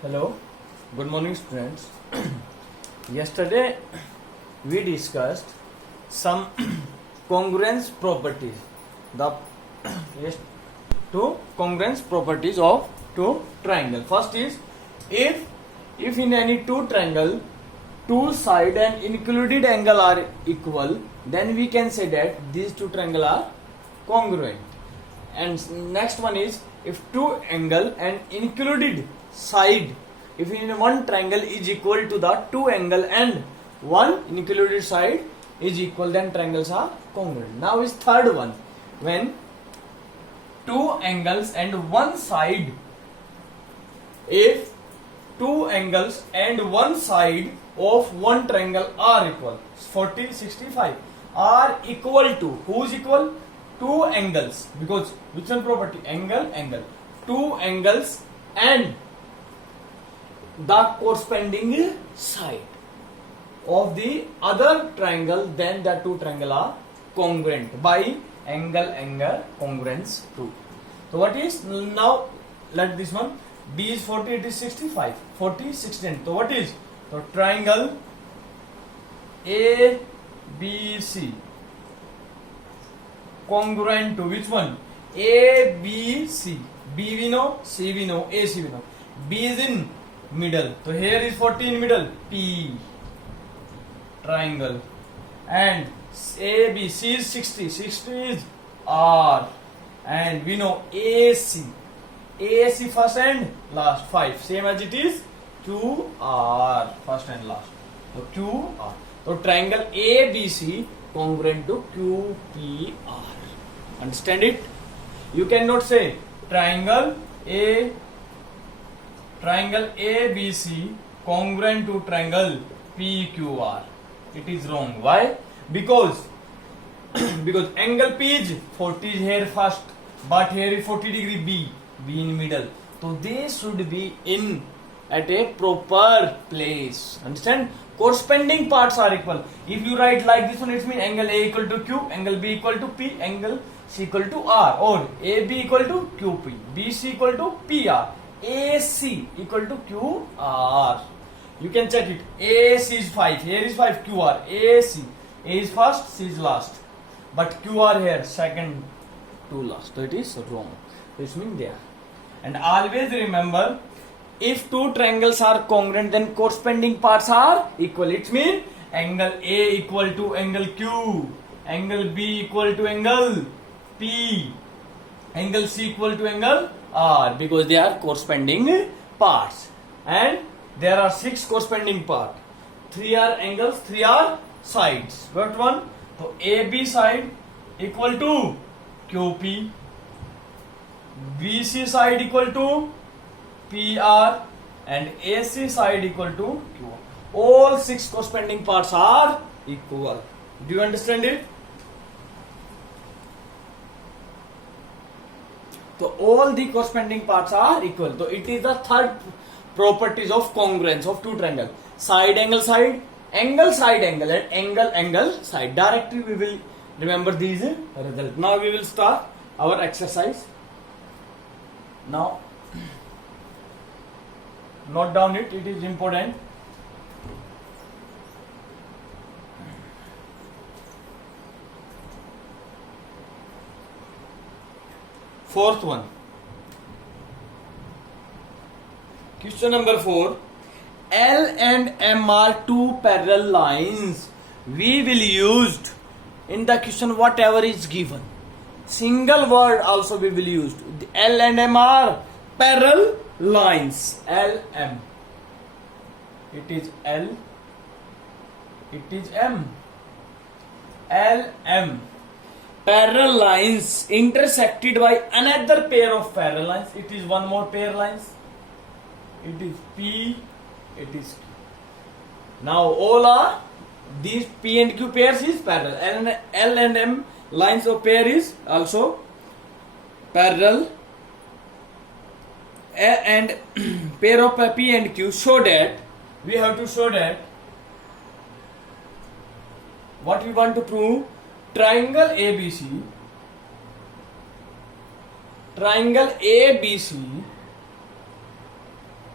Hello, good morning students. Yesterday we discussed some congruence properties. The two congruence properties of two triangle. First is if in any two triangle two side and included angle are equal, then we can say that these two triangle are congruent. And next one is if two angle and included side, if in one triangle is equal to the two angle and one included side is equal, then triangles are congruent. Now is third one, when two angles and one side, if two angles and one side of one triangle are equal, 40, 65 are equal to, who is equal? Two angles, because which one property? Angle. Two angles and the corresponding side of the other triangle, then the two triangle are congruent by angle congruence rule. So what is now? Let this one, B is 40, it is 65, 40, 16. So what is? So triangle ABC congruent to which one? A, B, C. B we know, C we know, A, C we know. B is in middle. So here is 40 in middle. P triangle. And A, B, C is 60. 60 is R. And we know AC. AC first and last 5. Same as it is QR. First and last. So QR. So triangle ABC congruent to QPR. Understand it? You cannot say triangle ABC congruent to triangle PQR. It is wrong. Why? Because angle P is 40 here first, but here is 40 degree B in middle. So they should be in at a proper place. Understand? Corresponding parts are equal. If you write like this one, it means angle A equal to Q, angle B equal to P, angle C equal to R, or AB equal to QP, BC equal to PR, AC equal to QR. You can check it. AC is 5, here is 5, QR, AC. A is first, C is last. But QR here, second to last. So it is wrong. This means there. And always remember, if two triangles are congruent, then corresponding parts are equal. It means angle A equal to angle Q, angle B equal to angle P, angle C equal to angle R, because they are corresponding parts. And there are 6 corresponding parts. 3 are angles, 3 are sides. What one? So AB side equal to QP, BC side equal to PR, and AC side equal to QR. All 6 corresponding parts are equal. Do you understand it? So all the corresponding parts are equal. So it is the third properties of congruence of two triangles. Side, angle, and angle, side. Directly we will remember these results. Now we will start our exercise. Now note down it is important. Fourth one. Question number 4. L and M are two parallel lines. We will use in the question whatever is given. Single word also we will use. L and M are parallel lines. L, M. It is L. It is M. L, M. Parallel lines intersected by another pair of parallel lines. It is one more pair lines. It is P. It is Q. Now all are these P and Q pairs is parallel. L and M lines of pair is also parallel. And pair of P and Q, show that we have to show that what we want to prove. Triangle ABC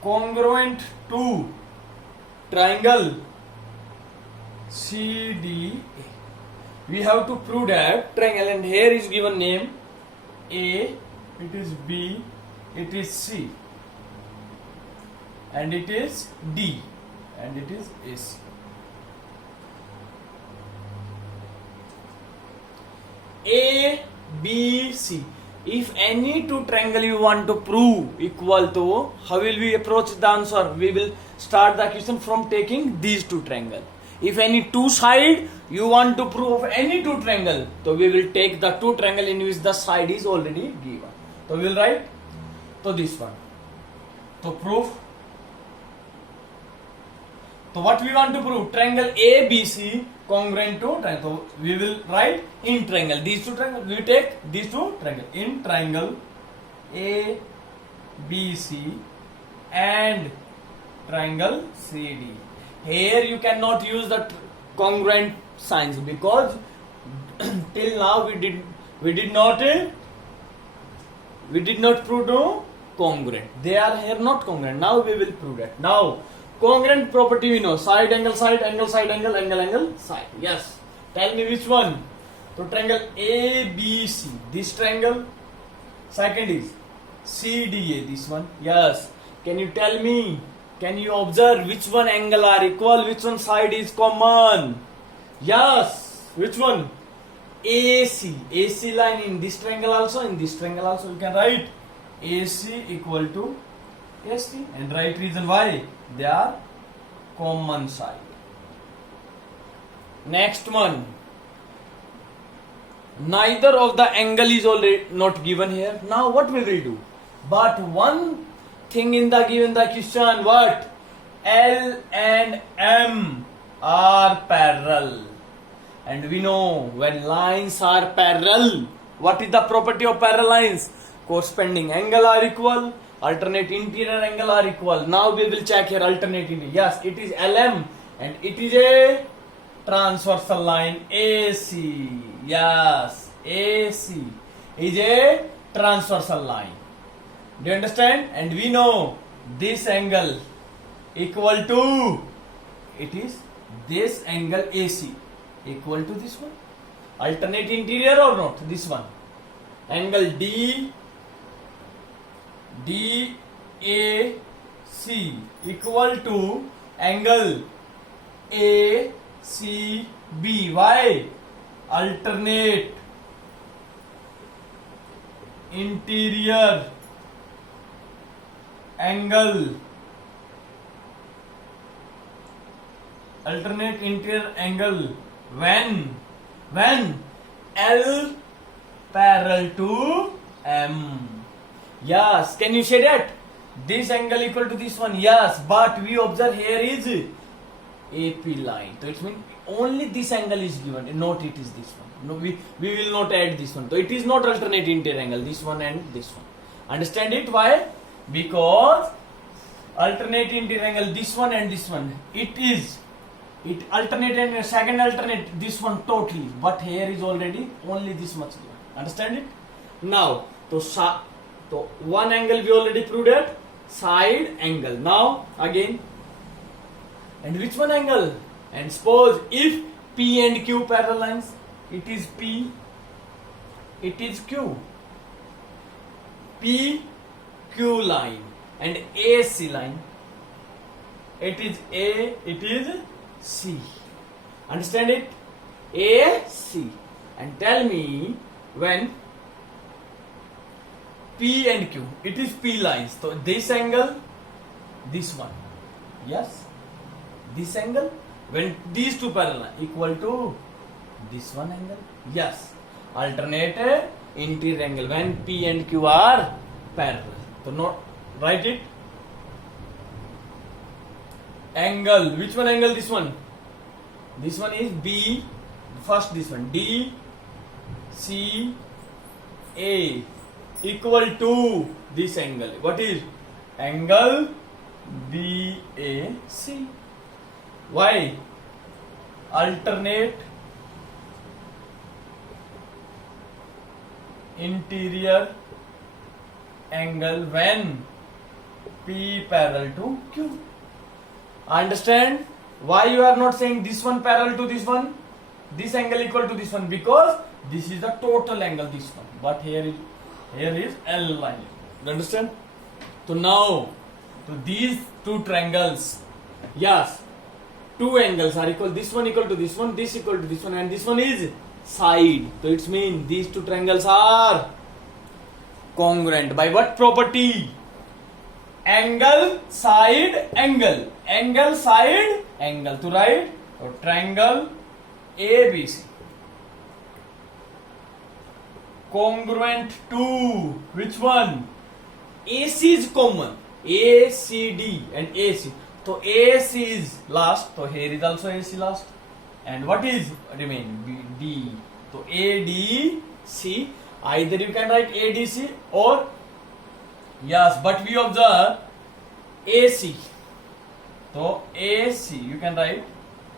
congruent to triangle CDA. We have to prove that triangle, and here is given name A, it is B, it is C, and it is D, and it is AC. A, B, C. If any two triangle you want to prove equal to, how will we approach the answer? We will start the question from taking these two triangle. If any two side you want to prove of any two triangle, so we will take the two triangle in which the side is already given. So we will write to this one. So proof. So what we want to prove? Triangle ABC congruent to triangle. So we will write in triangle. These two triangle. We take these two triangle in triangle ABC and triangle CD. Here you cannot use the congruent signs because till now we did not prove to congruent. They are here not congruent. Now we will prove that. Now congruent property we know. Side, angle, angle, side. Yes. Tell me which one. So triangle ABC. This triangle. Second is CDA. This one. Yes. Can you tell me? Can you observe which one angle are equal? Which one side is common? Yes. Which one? AC. AC line in this triangle also. In this triangle also. You can write AC equal to AC. And right reason why? They are common side. Next one. Neither of the angle is already not given here. Now what we will do? But one thing in the given the question, what? L and M are parallel. And we know when lines are parallel, what is the property of parallel lines? Corresponding angle are equal. Alternate interior angle are equal. Now we will check here alternate interior. Yes, it is LM and it is a transversal line AC. Yes, AC is a transversal line. Do you understand? And we know this angle equal to, it is this angle AC equal to this one. Alternate interior or not? This one. Angle DAC equal to angle ACB. Why? Alternate interior angle. Alternate interior angle when L parallel to M. Yes, can you say that? This angle equal to this one. Yes, but we observe here is AP line. So it means only this angle is given, not it is this one. No, we will not add this one. So it is not alternate interior angle, this one and this one. Understand it? Why? Because alternate interior angle, this one and this one, it alternate and second alternate this one totally, but here is already only this much given. Understand it? Now, so one angle we already proved it, side angle. Now again, and which one angle? And suppose if P and Q parallel lines, it is P, it is Q. P, Q line and AC line, it is A, it is C. Understand it? A, C. And tell me when P and Q, it is P lines. So this angle, this one. Yes? This angle, when these two parallel equal to this one angle. Yes. Alternate interior angle when P and Q are parallel. So not write it. Angle, which one angle? This one. This one is B. First this one, D, C, A equal to this angle. What is? Angle BAC. Why? Alternate interior angle when P parallel to Q. Understand why you are not saying this one parallel to this one, this angle equal to this one? Because this is the total angle, this one, but here is L line. Understand? So now to these two triangles, yes, two angles are equal. This one equal to this one, this equal to this one, and this one is side. So it means these two triangles are congruent. By what property? Angle, side, angle. Angle, side, angle. To write, so triangle ABC congruent to which one? AC is common. ACD and AC. So AC is last. So here is also AC last. And what is remain? D. So ADC. Either you can write ADC or yes, but we observe AC. So AC you can write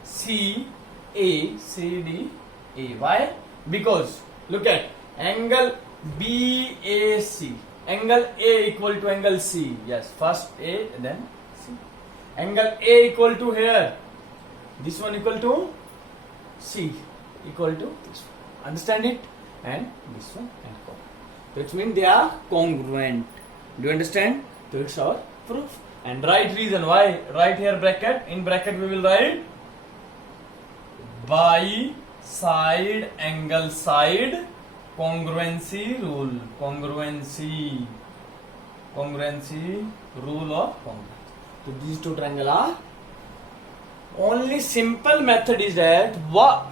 C A C D A. Why? Because look at angle BAC. Angle A equal to angle C. Yes, first A then C. Angle A equal to here. This one equal to C equal to this one. Understand it? And this one and congruent. Which means they are congruent. Do you understand? So it's our proof. And right reason why. Write here bracket. In bracket we will write by side angle side congruency rule. Congruency rule of congruence. So these two triangles are. Only simple method is that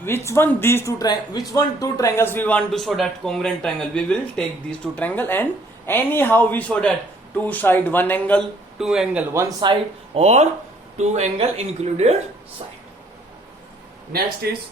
which one two triangles we want to show that congruent triangle. We will take these two triangle and anyhow we show that two side one angle, two angle one side, or two angle included side. Next is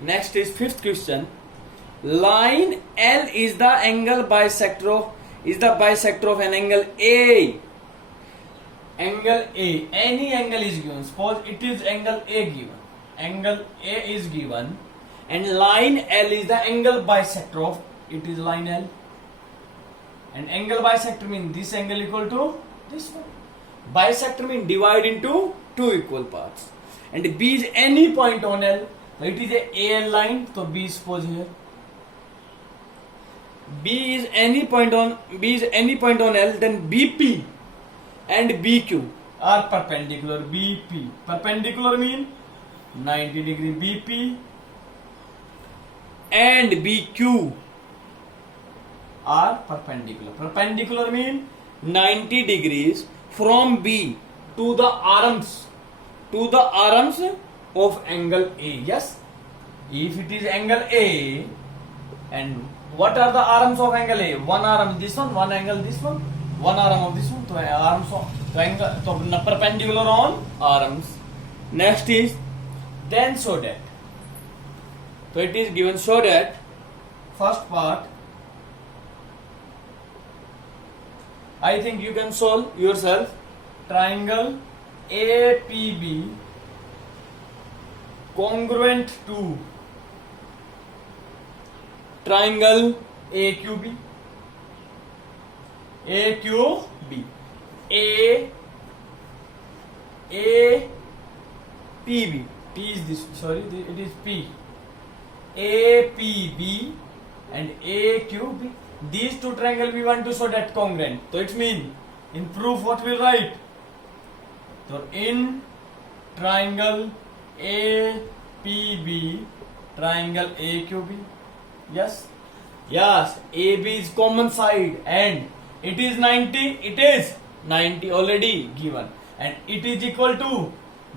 next is fifth question. Line L is the bisector of an angle A. Angle A. Any angle is given. Suppose it is angle A given. Angle A is given, and line L is the angle bisector of it is line L. And angle bisector means this angle equal to this one. Bisector means divide into two equal parts. And B is any point on L. It is a AL line, so B is suppose here. B is any point on L, then BP and BQ are perpendicular. BP perpendicular mean 90 degree. BP and BQ are perpendicular. Perpendicular mean 90 degrees from B to the arms of angle A. Yes, if it is angle A, and what are the arms of angle A? One arm this one, one angle this one, one arm of this one. So arms of triangle, so perpendicular on arms. Next is then so that. So it is given so that first part. I think you can solve yourself. Triangle APB congruent to triangle AQB. AQB. APB. T is this. Sorry, it is P. APB and AQB. These two triangles we want to show that congruent. So it means in proof what we write. So in triangle APB, triangle AQB. Yes. Yes. AB is common side and it is 90. It is 90 already given. And it is equal to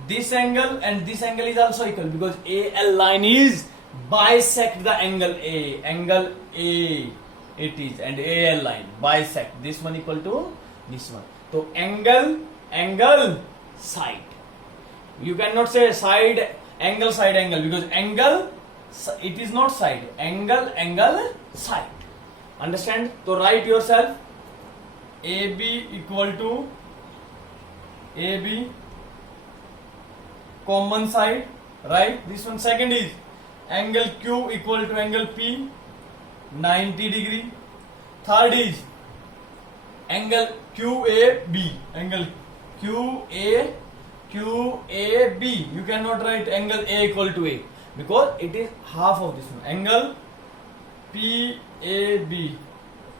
this angle and this angle is also equal because AL line is bisect the angle A. Angle A it is and AL line bisect. This one equal to this one. So angle side. You cannot say side angle because angle it is not side. Angle side. Understand? So write yourself AB equal to AB common side. Right? This one. Second is angle Q equal to angle P 90 degree. Third is angle QAB. Angle QAB. You cannot write angle A equal to A because it is half of this one. Angle PAB.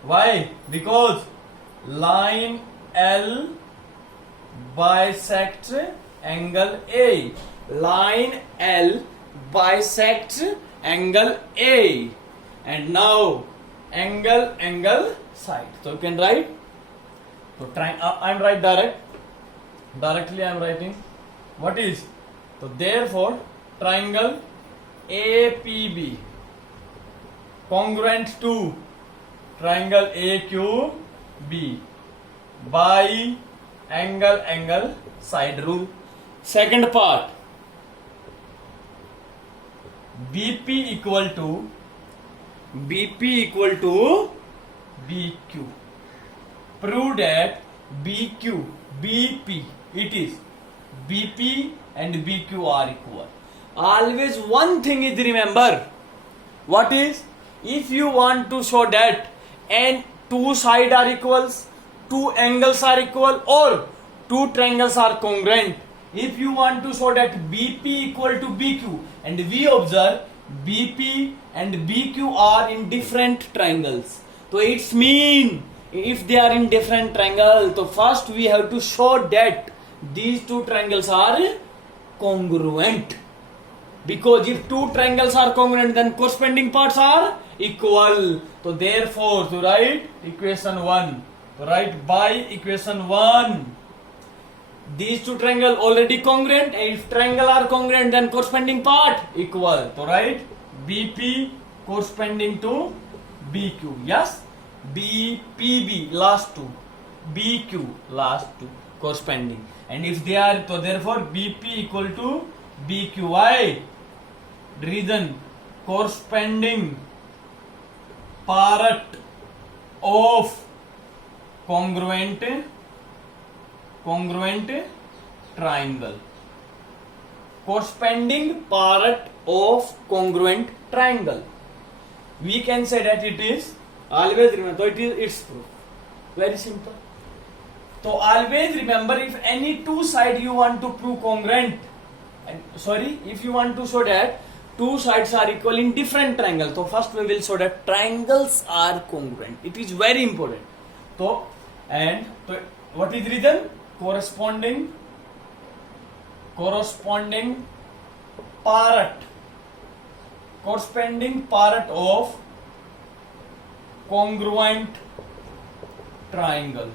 Why? Because line L bisects angle A. Line L bisects angle A. And now angle side. So you can write. So I am right directly I am writing. What is? So therefore triangle APB congruent to triangle AQB by angle side rule. Second part, BP equal to BQ. Prove that BP, it is BP and BQ are equal. Always one thing is remember. What is? If you want to show that and two sides are equals, two angles are equal, or two triangles are congruent. If you want to show that BP equal to BQ, and we observe BP and BQ are in different triangles. So it's mean if they are in different triangles, so first we have to show that these two triangles are congruent. Because if two triangles are congruent, then corresponding parts are equal. So therefore, to write equation 1, to write by equation 1, these two triangles already congruent. And if triangle are congruent, then corresponding part equal. So write BP corresponding to BQ. Yes, BPB last two, BQ last two corresponding. And if they are, so therefore BP equal to BQI. Reason corresponding part of congruent triangle. Corresponding part of congruent triangle. We can say that it is, always remember, so it's proof. Very simple. So always remember, if any two sides you want to prove congruent, if you want to show that two sides are equal in different triangles, so first we will show that triangles are congruent. It is very important. So what is reason? Corresponding part of congruent triangle.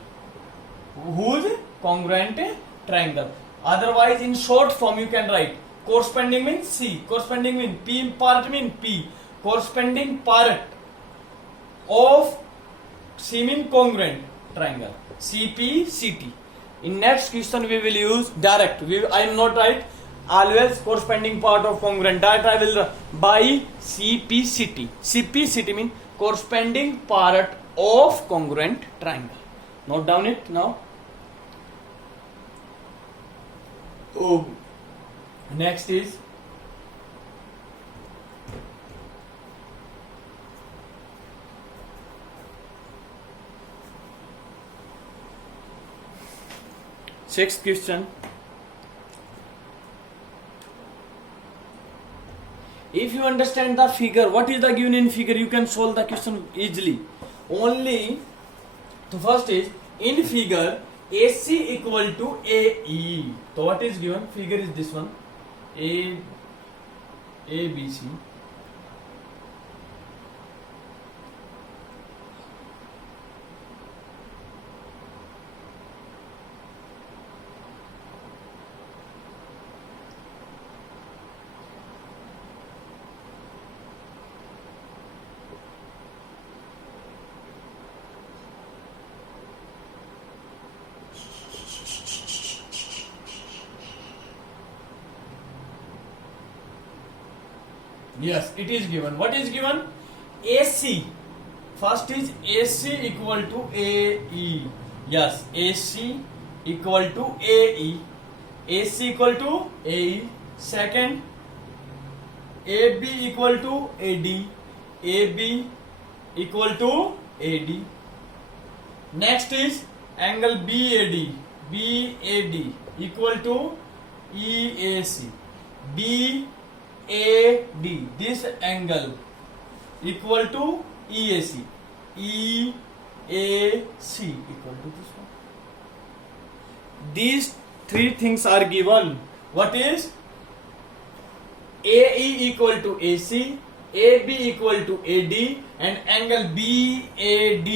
Whose congruent triangle? Otherwise, in short form, you can write corresponding means C, corresponding means P, part means P, corresponding part of C means congruent triangle, CP, CT. In next question, we will use direct. I am not right. Always corresponding part of congruent. Direct I will by CP, CT. CP, CT means corresponding part of congruent triangle. Note down it now. Oh, next is sixth question. If you understand the figure, what is the given in figure, you can solve the question easily. Only the first is in figure AC equal to AE. So what is given? Figure is this one. ABC. Yes, it is given. What is given? AC. First is AC equal to AE. Yes, AC equal to AE. AC equal to AE. Second, AB equal to AD. AB equal to AD. Next is angle BAD. BAD equal to EAC. BAD, this angle equal to EAC. EAC equal to this one. These three things are given. What is? AE equal to AC, AB equal to AD, and angle BAD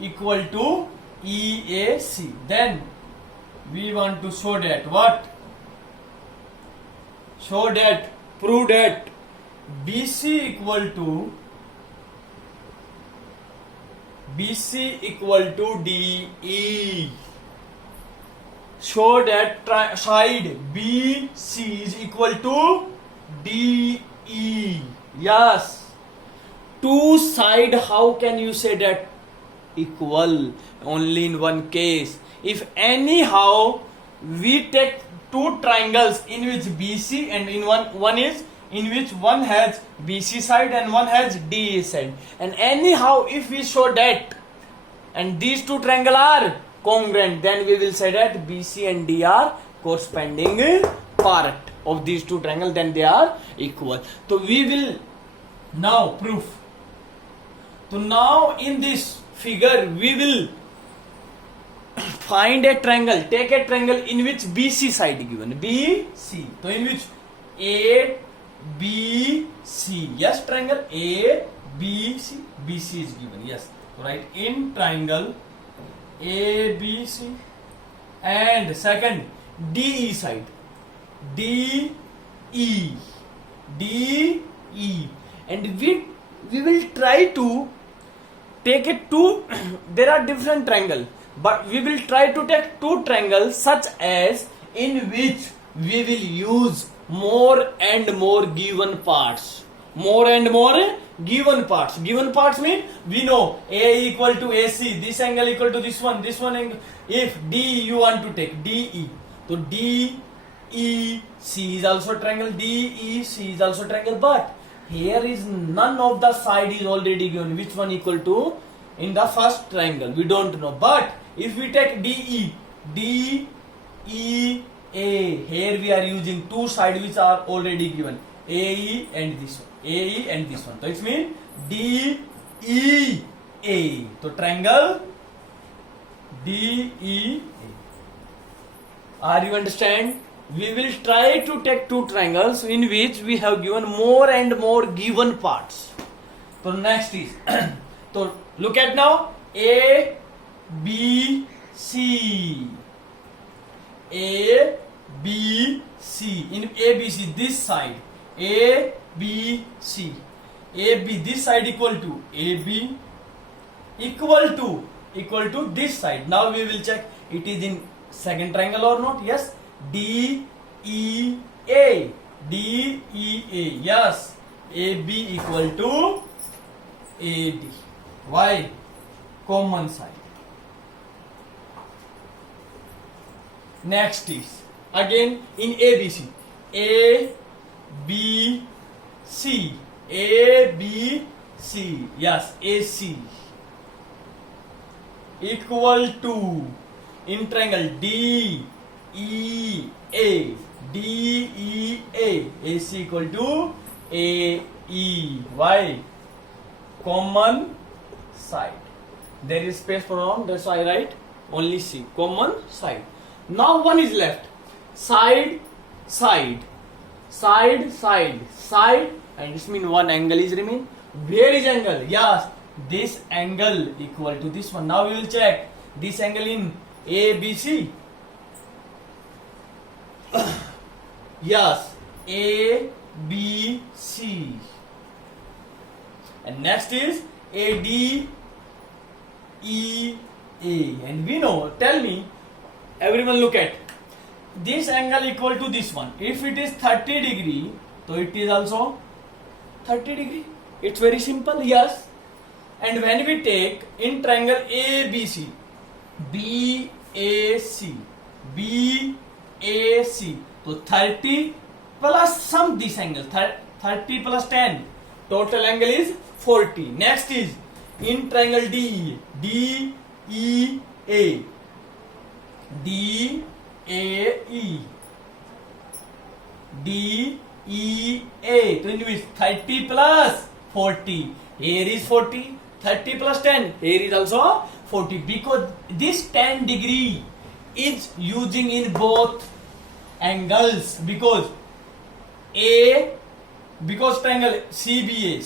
equal to EAC. Then we want to show that what? Show that, prove that BC equal to DE. Show that side BC is equal to DE. Yes. Two side, how can you say that equal? Only in one case. If anyhow we take two triangles in which BC and in one is in which one has BC side and one has DE side, and anyhow if we show that and these two triangles are congruent, then we will say that BC and D are corresponding part of these two triangles, then they are equal. So we will now prove. So now in this figure we will find a triangle. Take a triangle in which BC side given. BC. So in which ABC. Yes, triangle ABC. BC is given. Yes. So write in triangle ABC. And second, DE side. DE. DE. And we will try to take it two. There are different triangles. But we will try to take two triangles such as in which we will use more and more given parts. More and more given parts. Given parts mean we know A equal to AC, this angle equal to this one angle. If D you want to take DE, so DEC is also triangle, DEC is also triangle, but here is none of the side is already given. Which one equal to in the first triangle? We don't know. But if we take DE, DEA, here we are using two sides which are already given. AE and this one. AE and this one. So it means DEA. So triangle DEA. Are you understand? We will try to take two triangles in which we have given more and more given parts. So next is so look at now A B C. A B C. In A B C this side A B C. A B this side equal to A B equal to this side. Now we will check it is in second triangle or not. Yes. DEA. DEA. Yes. AB equal to AD. Why? Common side. Next is again in ABC. ABC. ABC. Yes. AC equal to in triangle DEA. DEA. AC equal to AE. Why? Common side. There is space for wrong, that's why I write only C. Common side. Now one is left. Side, side, side, side, side, and this means one angle is remain. Where is angle? Yes, this angle equal to this one. Now we will check this angle in ABC. Yes, ABC. And next is ADEA. And we know, tell me, everyone look at this angle equal to this one. If it is 30 degree, so it is also 30 degree. It's very simple, yes. And when we take in triangle ABC, BAC, so 30 plus some this angle, 30 plus 10, total angle is 40. Next is in triangle DEA, DEA, DEA, to which 30 plus 40, here is 40, 30 plus 10, here is also 40, because this 10 degree is using in both angles, because triangle CBA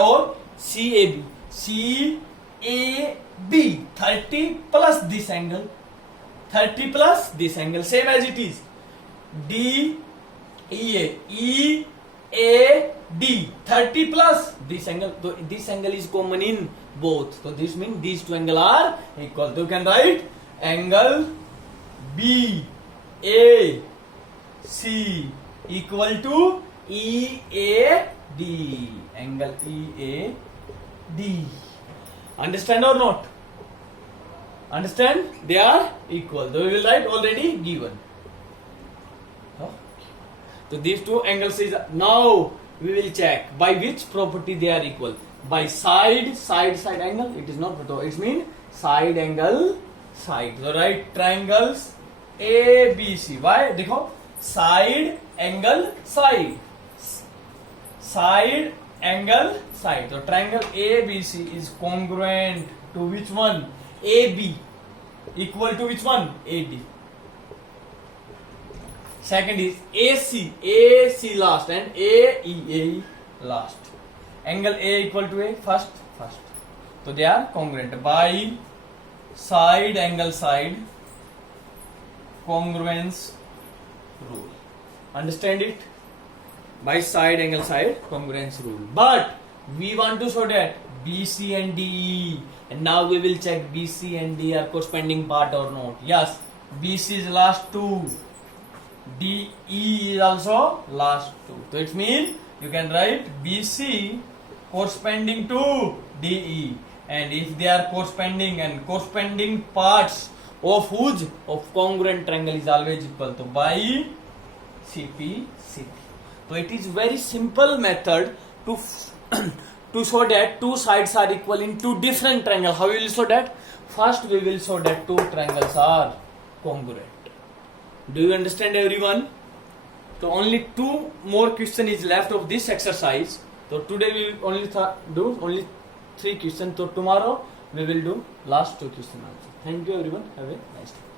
or CAB, 30 plus this angle, 30 plus this angle, same as it is. DEA, EAD, 30 plus this angle. So this angle is common in both. So this means these two angles are equal. So you can write angle BAC equal to EAD. Angle EAD. Understand or not? Understand? They are equal. So we will write already given. So these two angles is, now we will check by which property they are equal. By side angle. It is not, it means side angle side. So write triangles ABC. Why? देखो side angle side. Side angle side. So triangle ABC is congruent to which one? AB. Equal to which one? AD. Second is AC last and AEA last. Angle A equal to A first. So they are congruent by side angle side congruence rule. Understand it? By side angle side congruence rule. But we want to show that BC and DE, and now we will check BC and DE are corresponding part or not. Yes, BC is last two. DE is also last two. So it means you can write BC corresponding to DE, and if they are corresponding and corresponding parts of whose of congruent triangle is always equal to by CP. So it is very simple method to to show that two sides are equal in two different triangles. How we will show that? First we will show that two triangles are congruent. Do you understand, everyone? So only two more questions is left of this exercise. So today we will only do only 3 questions. So tomorrow we will do last 2 questions also. Thank you, everyone. Have a nice day.